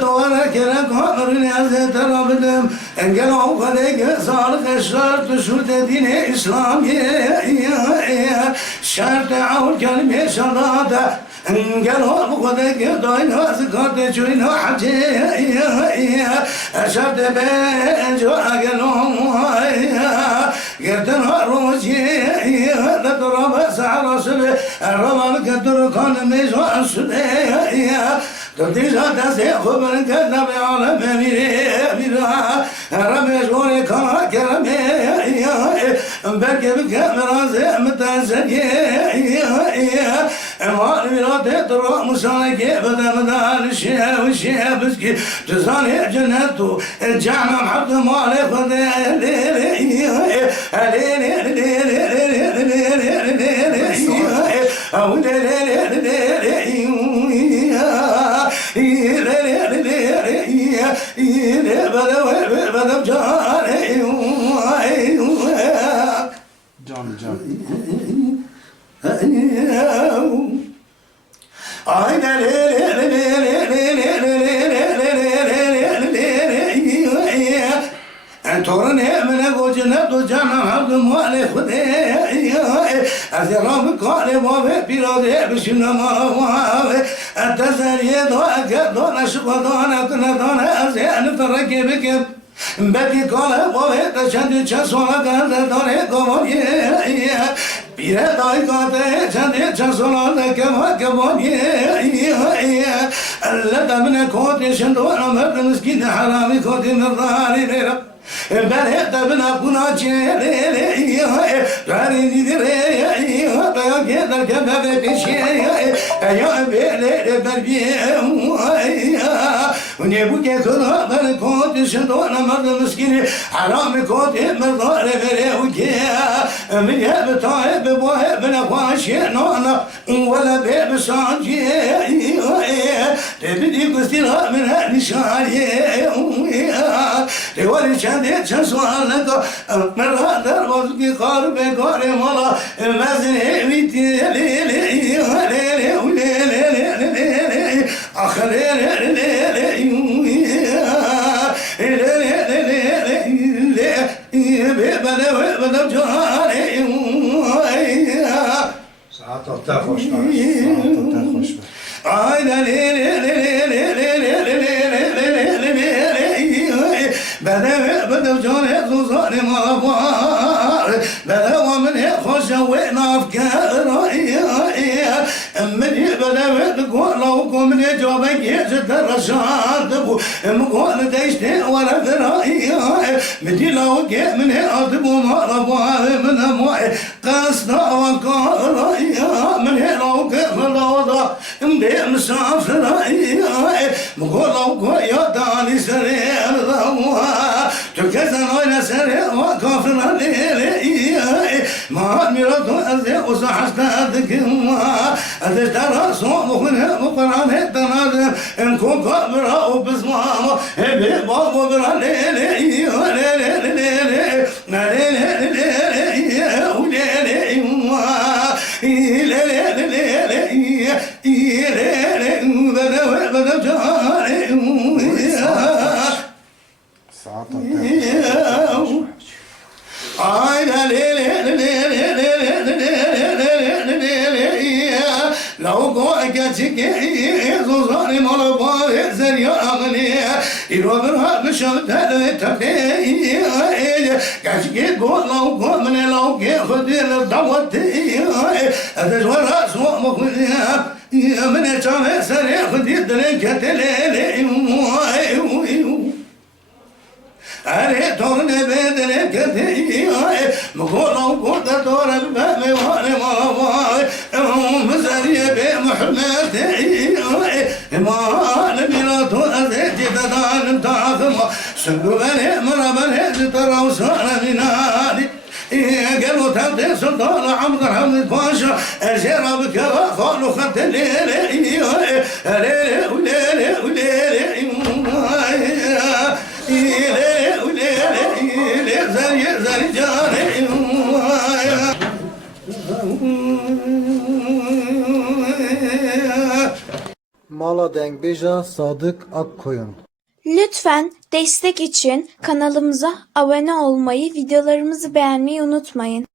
Dora kere kamer niyazet rabdım engel kadege sağlık şart şu dediğine İslamiye şart avul kelime şadada engel bu kadege dayna zikate çuyna hacı şart ben jo agelom yerden roji da toraba sahra sebe ramal kadur kan mezo sude Tadizada se khabar kadna be alam mira rame jore kama kerame belki bir kameraze mutazeye emal mirade dura musaneke bedemdan şebiski cezane cennetu cehennem habd male fade Torun emine gocuna ducana habdım muhalif Azirabı kâle vâve pirâde bişinamâve Ettezeriye doğake dona şıkva dona kına dona aziyani ferrake bikim Beti kâle vâve teşendi çesona kâle dona kavaniye Bire dahi kâte çendi çesona da kavaniye Elle demine kôti şendona mevde miskine harami kôti mirdâri neyra ben hep de bana buna çelele garini dire ya gider kebebe peşe ya böyle berbiye ne bu ke kula ben konuşun dona mardı miskini haram kote merdare vere uke min hep taib bu hep bana faşe nana wala be sanji tebdi kustira min nişaniye rivali çande çasualaka merha darvaz ki kar be kare mala mezne biti le Saat orta hoş ver. بدو جاني زوزاني مرفار بدو من خوش وين افكار من بدو تقول لو كم من جوابك يجد الرشاد مقول ديشتي ولا ذراي مدي لو جاء من اطب مرفار من موي قصنا وقار من لو كيف لو ضا مدي مسافر مقول لو يا داني سريع Türkçeden oynasın o kafirler ma miradu azze uzahtadıkım azizler soğukun bu Kur'an etanadı en kokabra o bizmam hep babu bir Saat لو قوعك زوزاني مربا زريا أغني يروبرها بشوت هذا تبدي كاشكي قول لو قول من لو كي خدي الدعوة هذا جورا سوق مخديها من الشام سريع خدي الدنيا كتلي أري تورن بدن كتي مقولو قد تور بما واني ما مزري بمحمد ما نبينا تو أزيد دان تاخم Süngüveni mırabeni zitarav sanamina قال له تبدي سلطان عبد الحميد باشا الجرب كما قالوا خدت الليلة الليلة وليلة وليلة زي جاري Mala Dengbeja Sadık Akkoyun. Lütfen destek için kanalımıza abone olmayı, videolarımızı beğenmeyi unutmayın.